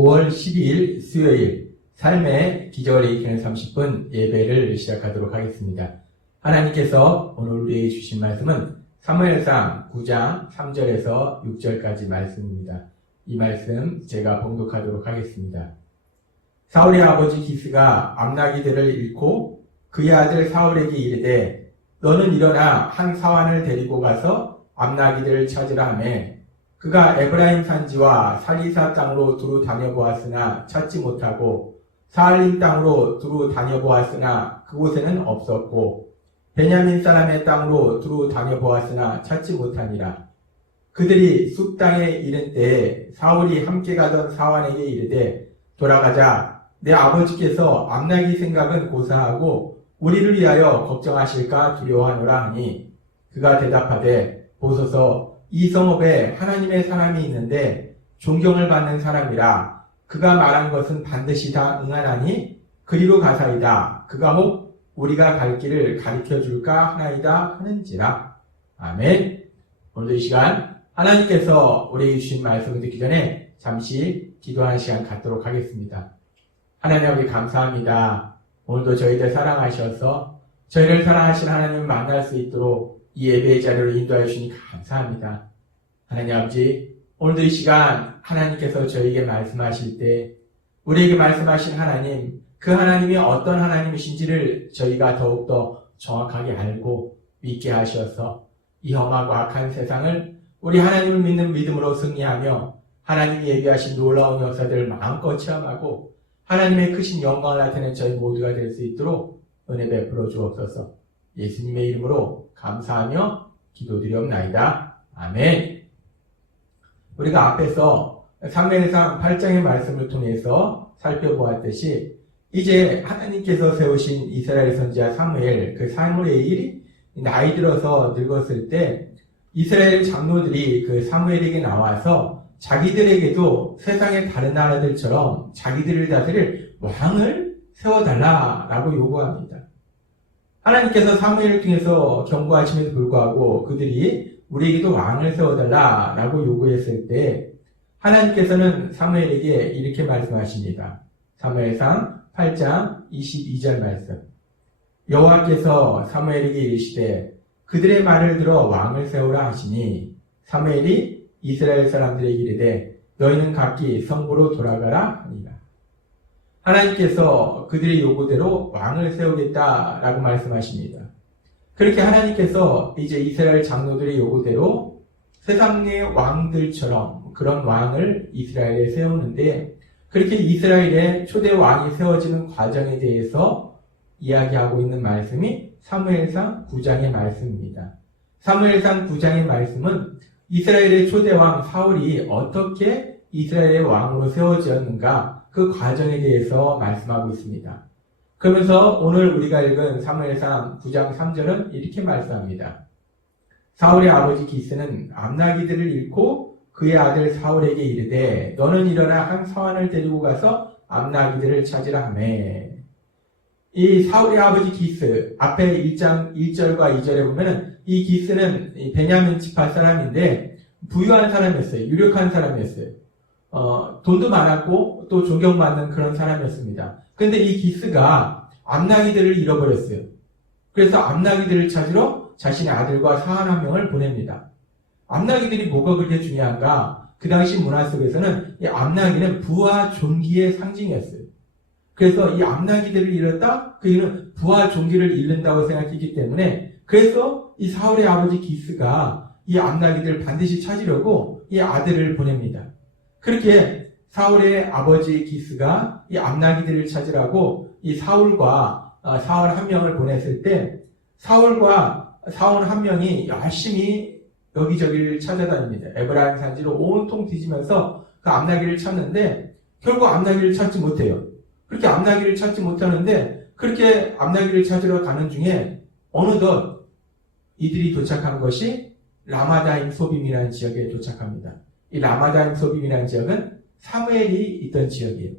5월 12일 수요일 삶의 기적을 익히는 30분 예배를 시작하도록 하겠습니다. 하나님께서 오늘 우리에게 주신 말씀은 사무엘상 9장 3절에서 6절까지 말씀입니다. 이 말씀 제가 봉독하도록 하겠습니다. 사울의 아버지 기스가 암나기들을 잃고 그의 아들 사울에게 이르되 너는 일어나 한 사환을 데리고 가서 암나기들을 찾으라 하매 그가 에브라임 산지와 살리사 땅으로 두루 다녀보았으나 찾지 못하고 사알림 땅으로 두루 다녀보았으나 그곳에는 없었고 베냐민 사람의 땅으로 두루 다녀보았으나 찾지 못하니라. 그들이 숲 땅에 이른 때에 사울이 함께 가던 사환에게 이르되 돌아가자. 내 아버지께서 암나기 생각은 고사하고 우리를 위하여 걱정하실까 두려워하노라 하니 그가 대답하되 보소서 이 성읍에 하나님의 사람이 있는데 존경을 받는 사람이라. 그가 말한 것은 반드시 다 응하나니 그리로 가사이다. 그가 혹 우리가 갈 길을 가르쳐 줄까 하나이다 하는지라. 아멘. 오늘도 이 시간 하나님께서 우리에게 주신 말씀을 듣기 전에 잠시 기도하는 시간 갖도록 하겠습니다. 하나님 아버지 감사합니다. 오늘도 저희들 사랑하셔서 저희를 사랑하신 하나님을 만날 수 있도록 이 예배의 자리로 인도하여 주시니 감사합니다. 하나님 아버지, 오늘도 이 시간 하나님께서 저희에게 말씀하실 때 우리에게 말씀하신 하나님, 그 하나님이 어떤 하나님이신지를 저희가 더욱더 정확하게 알고 믿게 하셔서 이 험하고 악한 세상을 우리 하나님을 믿는 믿음으로 승리하며 하나님이 예비하신 놀라운 역사들을 마음껏 체험하고 하나님의 크신 영광을 나타내는 저희 모두가 될 수 있도록 은혜 베풀어 주옵소서. 예수님의 이름으로 감사하며 기도드리옵나이다. 아멘. 우리가 앞에서 사무엘상 8장의 말씀을 통해서 살펴보았듯이 이제 하나님께서 세우신 이스라엘 선지자 사무엘, 그 사무엘이 나이 들어서 늙었을 때 이스라엘 장로들이 그 사무엘에게 나와서 자기들에게도 세상의 다른 나라들처럼 자기들을 다스릴 왕을 세워달라라고 요구합니다. 하나님께서 사무엘을 통해서 경고하심에도 불구하고 그들이 우리에게도 왕을 세워달라라고 요구했을 때 하나님께서는 사무엘에게 이렇게 말씀하십니다. 사무엘상 8장 22절 말씀. 여호와께서 사무엘에게 이르시되 그들의 말을 들어 왕을 세우라 하시니 사무엘이 이스라엘 사람들에게 이르되 너희는 각기 성부로 돌아가라 하니라. 하나님께서 그들의 요구대로 왕을 세우겠다라고 말씀하십니다. 그렇게 하나님께서 이제 이스라엘 장로들의 요구대로 세상의 왕들처럼 그런 왕을 이스라엘에 세우는데 그렇게 이스라엘의 초대 왕이 세워지는 과정에 대해서 이야기하고 있는 말씀이 사무엘상 9장의 말씀입니다. 사무엘상 9장의 말씀은 이스라엘의 초대 왕 사울이 어떻게 이스라엘의 왕으로 세워졌는가 그 과정에 대해서 말씀하고 있습니다. 그러면서 오늘 우리가 읽은 사무엘상 9장 3절은 이렇게 말씀합니다. 사울의 아버지 기스는 암나기들을 잃고 그의 아들 사울에게 이르되 너는 일어나 한 사환을 데리고 가서 암나기들을 찾으라 하매. 이 사울의 아버지 기스 앞에 1장 1절과 2절에 보면은 이 기스는 베냐민 지파 사람인데 부유한 사람이었어요. 유력한 사람이었어요. 돈도 많았고 또 존경받는 그런 사람이었습니다. 근데 이 기스가 암나기들을 잃어버렸어요. 그래서 암나기들을 찾으러 자신의 아들과 사환 한 명을 보냅니다. 암나기들이 뭐가 그렇게 중요한가? 그 당시 문화 속에서는 이 암나기는 부와 존귀의 상징이었어요. 그래서 이 암나기들을 잃었다? 그 이유는 부와 존귀를 잃는다고 생각했기 때문에 그래서 이 사울의 아버지 기스가 이 암나기들을 반드시 찾으려고 이 아들을 보냅니다. 그렇게 사울의 아버지 기스가 이 암나기들을 찾으라고 이 사울과 사원 한 명을 보냈을 때 사울과 사원 한 명이 열심히 여기저기를 찾아다닙니다. 에브라임 산지로 온통 뒤지면서 그 암나기를 찾는데 결국 암나기를 찾지 못해요. 그렇게 암나기를 찾지 못하는데 그렇게 암나기를 찾으러 가는 중에 어느덧 이들이 도착한 것이 라마다임 소빔이라는 지역에 도착합니다. 이 라마다임 소빔이라는 지역은 사무엘이 있던 지역이에요.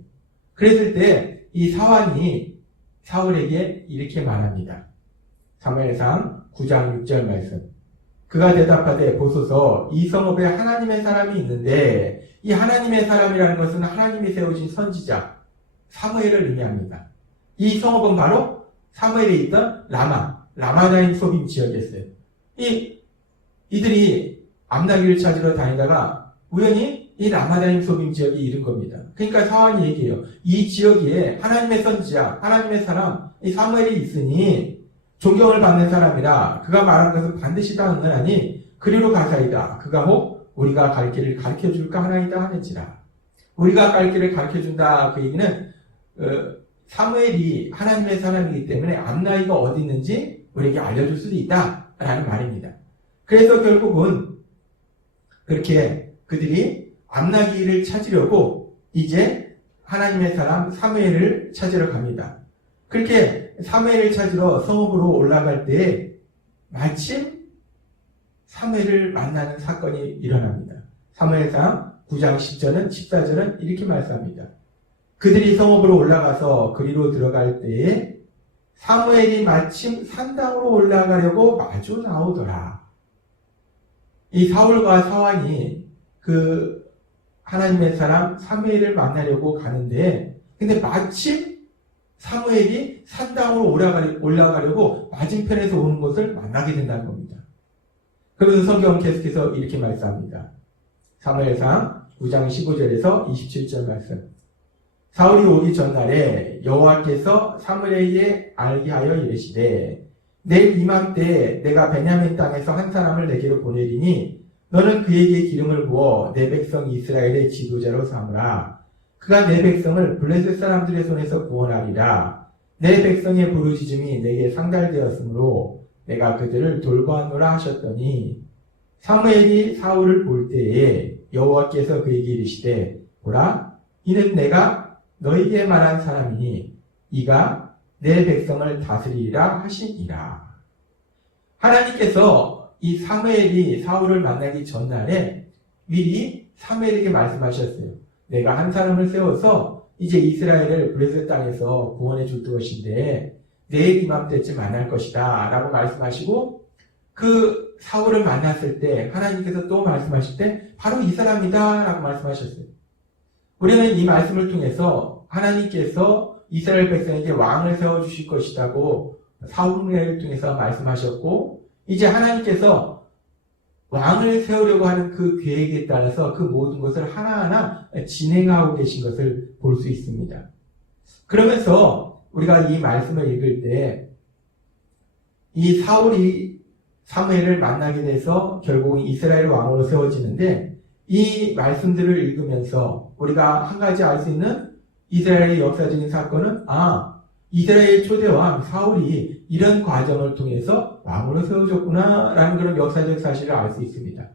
그랬을 때 이 사환이 사울에게 이렇게 말합니다. 사무엘상 9장 6절 말씀. 그가 대답하되 보소서 이 성읍에 하나님의 사람이 있는데 이 하나님의 사람이라는 것은 하나님이 세우신 선지자 사무엘을 의미합니다. 이 성읍은 바로 사무엘에 있던 라마다임 소빔 지역이었어요. 이들이 암나기를 찾으러 다니다가 우연히 이 라마다임 소빔 지역에 이른 겁니다. 그러니까 사환이 얘기해요. 이 지역에 하나님의 선지자, 하나님의 사람, 이 사무엘이 있으니 존경을 받는 사람이라 그가 말한 것은 반드시 다 응하나니 그리로 가사이다. 그가 혹 우리가 갈 길을 가르쳐줄까 하나이다 하는지라. 우리가 갈 길을 가르쳐준다. 그 얘기는 사무엘이 하나님의 사람이기 때문에 암나기가 어디 있는지 우리에게 알려줄 수도 있다라는 말입니다. 그래서 결국은 그렇게 그들이 암나기를 찾으려고 이제 하나님의 사람 사무엘을 찾으러 갑니다. 그렇게 사무엘을 찾으러 성읍으로 올라갈 때 마침 사무엘을 만나는 사건이 일어납니다. 사무엘상 9장 10절은 14절은 이렇게 말씀합니다. 그들이 성읍으로 올라가서 그리로 들어갈 때에 사무엘이 마침 산당으로 올라가려고 마주 나오더라. 이 사울과 사환이 그 하나님의 사람 사무엘을 만나려고 가는데 근데 마침 사무엘이 산당으로 올라가려고 맞은편에서 오는 것을 만나게 된다는 겁니다. 그러면서 성경은 계속해서 이렇게 말씀합니다. 사무엘상 9장 15절에서 27절 말씀. 사울이 오기 전날에 여호와께서 사무엘에게 알게 하여 이르시되 내일 이맘때에 내가 베냐민 땅에서 한 사람을 내게로 보내리니 너는 그에게 기름을 부어 내 백성 이스라엘의 지도자로 삼으라. 그가 내 백성을 블레셋 사람들의 손에서 구원하리라. 내 백성의 부르짖음이 내게 상달되었으므로 내가 그들을 돌보았노라 하셨더니 사무엘이 사울을 볼 때에 여호와께서 그에게 이르시되 보라 이는 내가 너에게 말한 사람이니 이가 내 백성을 다스리리라 하시니라. 하나님께서 이 사무엘이 사울을 만나기 전날에 미리 사무엘에게 말씀하셨어요. 내가 한 사람을 세워서 이제 이스라엘을 블레셋 땅에서 구원해 줄 것인데 내일 이맘때쯤 만날 것이다 라고 말씀하시고 그 사울을 만났을 때 하나님께서 또 말씀하실 때 바로 이 사람이다 라고 말씀하셨어요. 우리는 이 말씀을 통해서 하나님께서 이스라엘 백성에게 왕을 세워주실 것이라고 사울을 통해서 말씀하셨고 이제 하나님께서 왕을 세우려고 하는 그 계획에 따라서 그 모든 것을 하나하나 진행하고 계신 것을 볼 수 있습니다. 그러면서 우리가 이 말씀을 읽을 때 이 사울이 사무엘을 만나게 돼서 결국 이스라엘 왕으로 세워지는데 이 말씀들을 읽으면서 우리가 한 가지 알 수 있는 이스라엘의 역사적인 사건은 이스라엘 초대왕 사울이 이런 과정을 통해서 왕으로 세워졌구나 라는 그런 역사적 사실을 알 수 있습니다.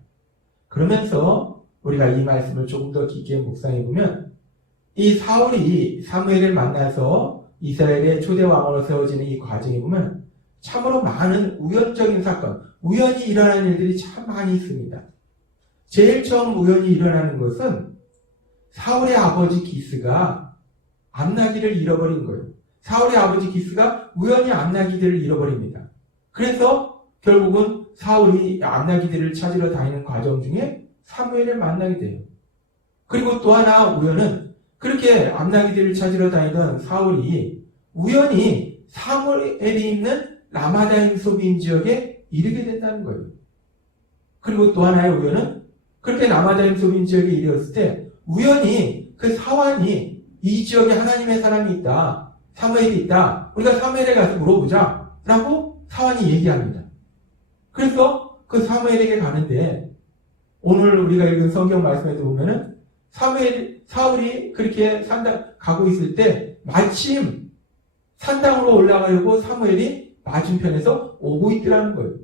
그러면서 우리가 이 말씀을 조금 더 깊게 묵상해 보면 이 사울이 사무엘을 만나서 이스라엘의 초대왕으로 세워지는 이 과정에 보면 참으로 많은 우연적인 사건, 우연히 일어나는 일들이 참 많이 있습니다. 제일 처음 우연히 일어나는 것은 사울의 아버지 기스가 암나기를 잃어버린 거예요. 사울의 아버지 기스가 우연히 암나기들을 잃어버립니다. 그래서 결국은 사울이 암나기들을 찾으러 다니는 과정 중에 사무엘을 만나게 돼요. 그리고 또 하나 우연은 그렇게 암나기들을 찾으러 다니던 사울이 우연히 사무엘이 있는 라마다임 소빔 지역에 이르게 된다는 거예요. 그리고 또 하나의 우연은 그렇게 라마다임 소빔 지역에 이르렀을 때 우연히 그 사환이 이 지역에 하나님의 사람이 있다. 사무엘이 있다. 우리가 사무엘에 가서 물어보자. 라고 사환이 얘기합니다. 그래서 그 사무엘에게 가는데 오늘 우리가 읽은 성경 말씀에도 보면은 사울이 그렇게 산당 가고 있을 때 마침 산당으로 올라가려고 사무엘이 맞은편에서 오고 있더라는 거예요.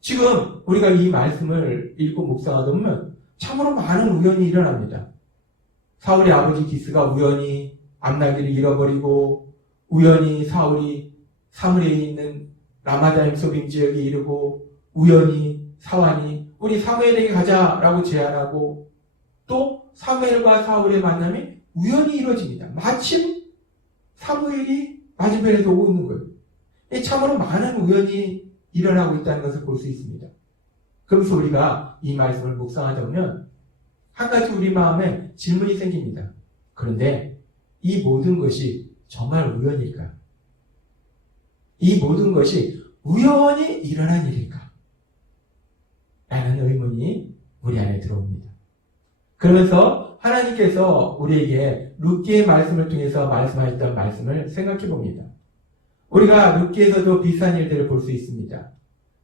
지금 우리가 이 말씀을 읽고 묵상하다 보면 참으로 많은 우연이 일어납니다. 사울의 아버지 기스가 우연히 암나기를 잃어버리고 우연히 사울이 사무엘에 있는 라마다임 소빔 지역에 이르고 우연히 사환이 우리 사무엘에게 가자라고 제안하고 또 사무엘과 사울의 만남이 우연히 이루어집니다. 마침 사무엘이 맞은편에서 오고 있는 거예요. 참으로 많은 우연이 일어나고 있다는 것을 볼 수 있습니다. 그래서 우리가 이 말씀을 묵상하다 보면 한 가지 우리 마음에 질문이 생깁니다. 그런데 이 모든 것이 정말 우연일까? 이 모든 것이 우연히 일어난 일일까? 라는 의문이 우리 안에 들어옵니다. 그러면서 하나님께서 우리에게 룻기의 말씀을 통해서 말씀하셨던 말씀을 생각해 봅니다. 우리가 룻기에서도 비슷한 일들을 볼 수 있습니다.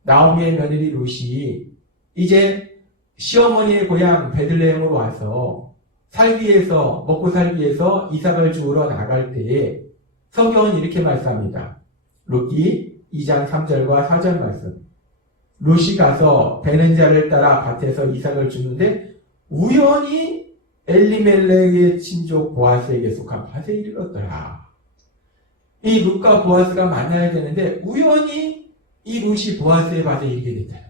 나오미의 며느리 룻이 이제 시어머니의 고향 베들레헴으로 와서 먹고 살기 위해서 이삭을 주우러 나갈 때에 성경은 이렇게 말씀합니다. 룻기 2장 3절과 4절 말씀. 룻이 가서 베는 자를 따라 밭에서 이삭을 주는데 우연히 엘리멜렉의 친족 보아스에게 속한 밭에 이르렀더라. 이 룻과 보아스가 만나야 되는데 우연히 이 룻이 보아스의 밭에 이르게 됐다.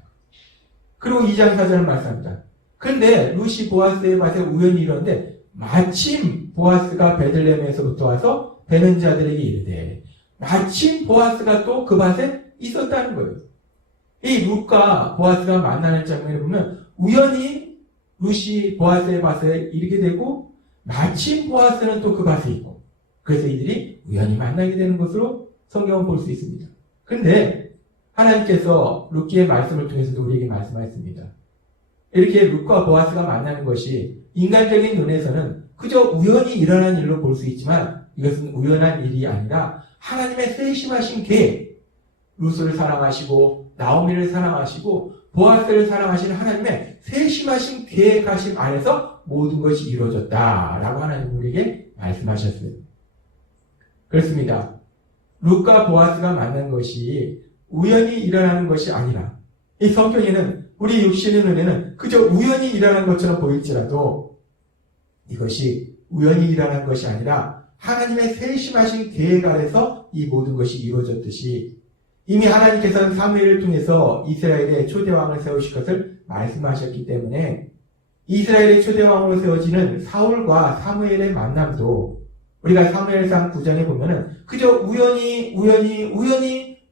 그리고 2장 4절을 말씀합니다. 그런데 룻이 보아스의 밭에 우연히 이르는데 마침 보아스가 베들레헴에서부터 와서 베는 자들에게 이르되 마침 보아스가 또 그 밭에 있었다는 거예요. 이 룻과 보아스가 만나는 장면을 보면 우연히 룻이 보아스의 밭에 이르게 되고 마침 보아스는 또 그 밭에 있고 그래서 이들이 우연히 만나게 되는 것으로 성경을 볼 수 있습니다. 그런데 하나님께서 룻기의 말씀을 통해서도 우리에게 말씀하셨습니다. 이렇게 룻과 보아스가 만나는 것이 인간적인 눈에서는 그저 우연히 일어난 일로 볼 수 있지만 이것은 우연한 일이 아니라 하나님의 세심하신 계획, 룻을 사랑하시고 나오미를 사랑하시고 보아스를 사랑하시는 하나님의 세심하신 계획하심 안에서 모든 것이 이루어졌다라고 하나님 우리에게 말씀하셨어요. 그렇습니다. 룻과 보아스가 만난 것이 우연히 일어나는 것이 아니라 이 성경에는 우리 육신의 눈에는 그저 우연히 일어난 것처럼 보일지라도 이것이 우연히 일어난 것이 아니라 하나님의 세심하신 계획 아래서 이 모든 것이 이루어졌듯이 이미 하나님께서는 사무엘을 통해서 이스라엘의 초대왕을 세우실 것을 말씀하셨기 때문에 이스라엘의 초대왕으로 세워지는 사울과 사무엘의 만남도 우리가 사무엘상 9장에 보면은 그저 우연히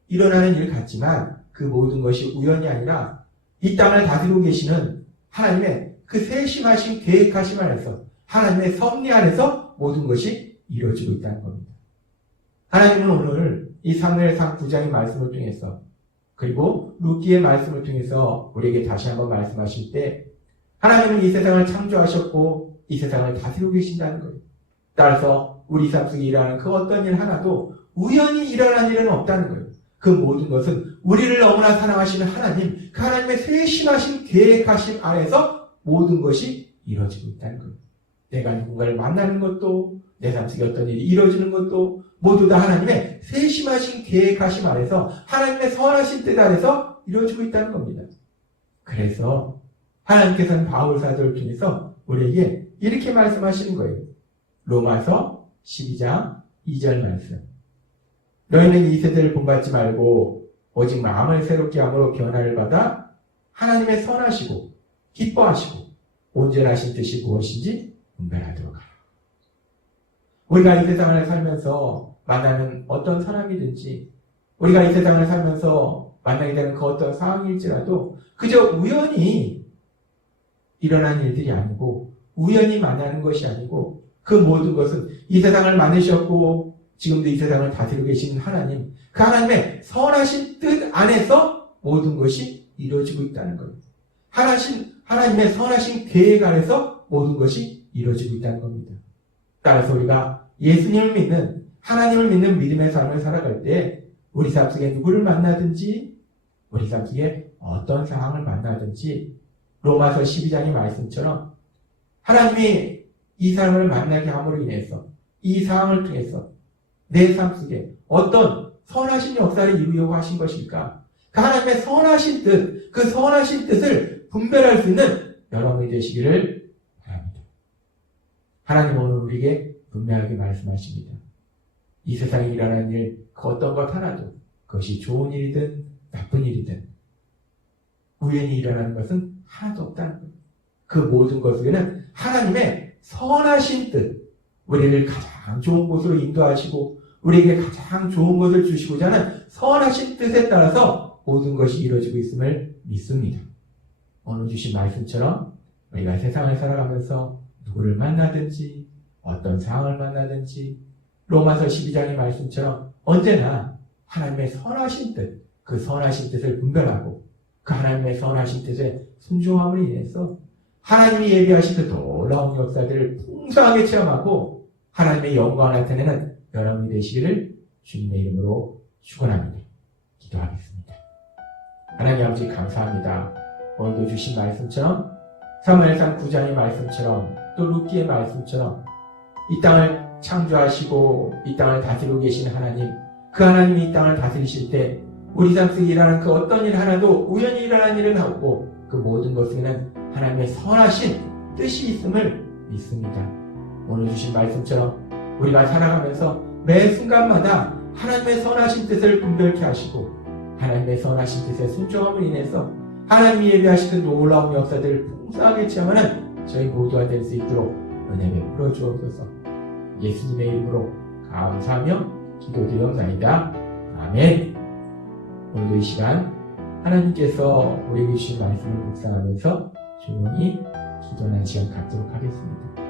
일어나는 일 같지만 그 모든 것이 우연이 아니라 이 땅을 다스리고 계시는 하나님의 그 세심하신 계획하심 안에서 하나님의 섭리 안에서 모든 것이 이루어지고 있다는 겁니다. 하나님은 오늘 이 사무엘상 9장의 말씀을 통해서 그리고 룻기의 말씀을 통해서 우리에게 다시 한번 말씀하실 때 하나님은 이 세상을 창조하셨고 이 세상을 다스리고 계신다는 거예요. 따라서 우리 삶 속에 일어나는 그 어떤 일 하나도 우연히 일어난 일은 없다는 거예요. 그 모든 것은 우리를 너무나 사랑하시는 하나님, 그 하나님의 세심하신 계획하심 안에서 모든 것이 이루어지고 있다는 거예요. 내가 누군가를 만나는 것도 내 삶 속에 어떤 일이 이루어지는 것도 모두 다 하나님의 세심하신 계획하심 안에서 하나님의 선하신 뜻 아래서 이루어지고 있다는 겁니다. 그래서 하나님께서는 바울 사도를 통해서 우리에게 이렇게 말씀하시는 거예요. 로마서 12장 2절 말씀. 너희는 이 세대를 본받지 말고 오직 마음을 새롭게 함으로 변화를 받아 하나님의 선하시고 기뻐하시고 온전하신 뜻이 무엇인지 분별하도록 하라. 우리가 이 세상을 살면서 만나는 어떤 사람이든지 우리가 이 세상을 살면서 만나게 되는 그 어떤 상황일지라도 그저 우연히 일어난 일들이 아니고 우연히 만나는 것이 아니고 그 모든 것은 이 세상을 만드셨고 지금도 이 세상을 다스리고 계시는 하나님, 그 하나님의 선하신 뜻 안에서 모든 것이 이루어지고 있다는 거예요. 하나님의 선하신 계획 안에서 모든 것이 이루어지고 있다는 겁니다. 따라서 우리가 예수님을 믿는, 하나님을 믿는 믿음의 삶을 살아갈 때 우리 삶 속에 누구를 만나든지 우리 삶 속에 어떤 상황을 만나든지 로마서 12장의 말씀처럼 하나님이 이 사람을 만나게 함으로 인해서 이 상황을 통해서 내 삶 속에 어떤 선하신 역사를 이루려고 하신 것일까? 그 하나님의 선하신 뜻, 그 선하신 뜻을 분별할 수 있는 여러분이 되시기를 바랍니다. 하나님 오늘 우리에게 분명하게 말씀하십니다. 이 세상에 일어나는 일, 그 어떤 것 하나도 그것이 좋은 일이든 나쁜 일이든 우연히 일어나는 것은 하나도 없다는 거예요. 그 모든 것에는 하나님의 선하신 뜻, 우리를 가장 좋은 곳으로 인도하시고 우리에게 가장 좋은 것을 주시고자 하는 선하신 뜻에 따라서 모든 것이 이루어지고 있음을 믿습니다. 오늘 주신 말씀처럼 우리가 세상을 살아가면서 누구를 만나든지 어떤 상황을 만나든지 로마서 12장의 말씀처럼 언제나 하나님의 선하신 뜻, 그 선하신 뜻을 분별하고 그 하나님의 선하신 뜻에 순종함으로 인해서 하나님이 예비하신 그 놀라운 역사들을 풍성하게 체험하고 하나님의 영광을 나타내는 여러분이 되시기를 주님의 이름으로 축원합니다. 기도하겠습니다. 하나님 아버지 감사합니다. 오늘도 주신 말씀처럼 사무엘상 9장의 말씀처럼 또 룻기의 말씀처럼 이 땅을 창조하시고 이 땅을 다스리고 계신 하나님, 그 하나님이 이 땅을 다스리실 때 우리 삶 속에 일어나는 그 어떤 일 하나도 우연히 일어난 일은 없고 그 모든 것에는 하나님의 선하신 뜻이 있음을 믿습니다. 오늘 주신 말씀처럼 우리가 살아가면서 매 순간마다 하나님의 선하신 뜻을 분별케 하시고 하나님의 선하신 뜻에 순종함으로 인해서 하나님이 예비하신 그 놀라운 역사들을 풍성하게 체험하는 저희 모두가 될 수 있도록 은혜 베풀어 주옵소서. 예수님의 이름으로 감사하며 기도드리옵나이다. 아멘. 오늘도 이 시간 하나님께서 우리에게 주신 말씀을 묵상하면서 조용히 기도하는 시간 갖도록 하겠습니다.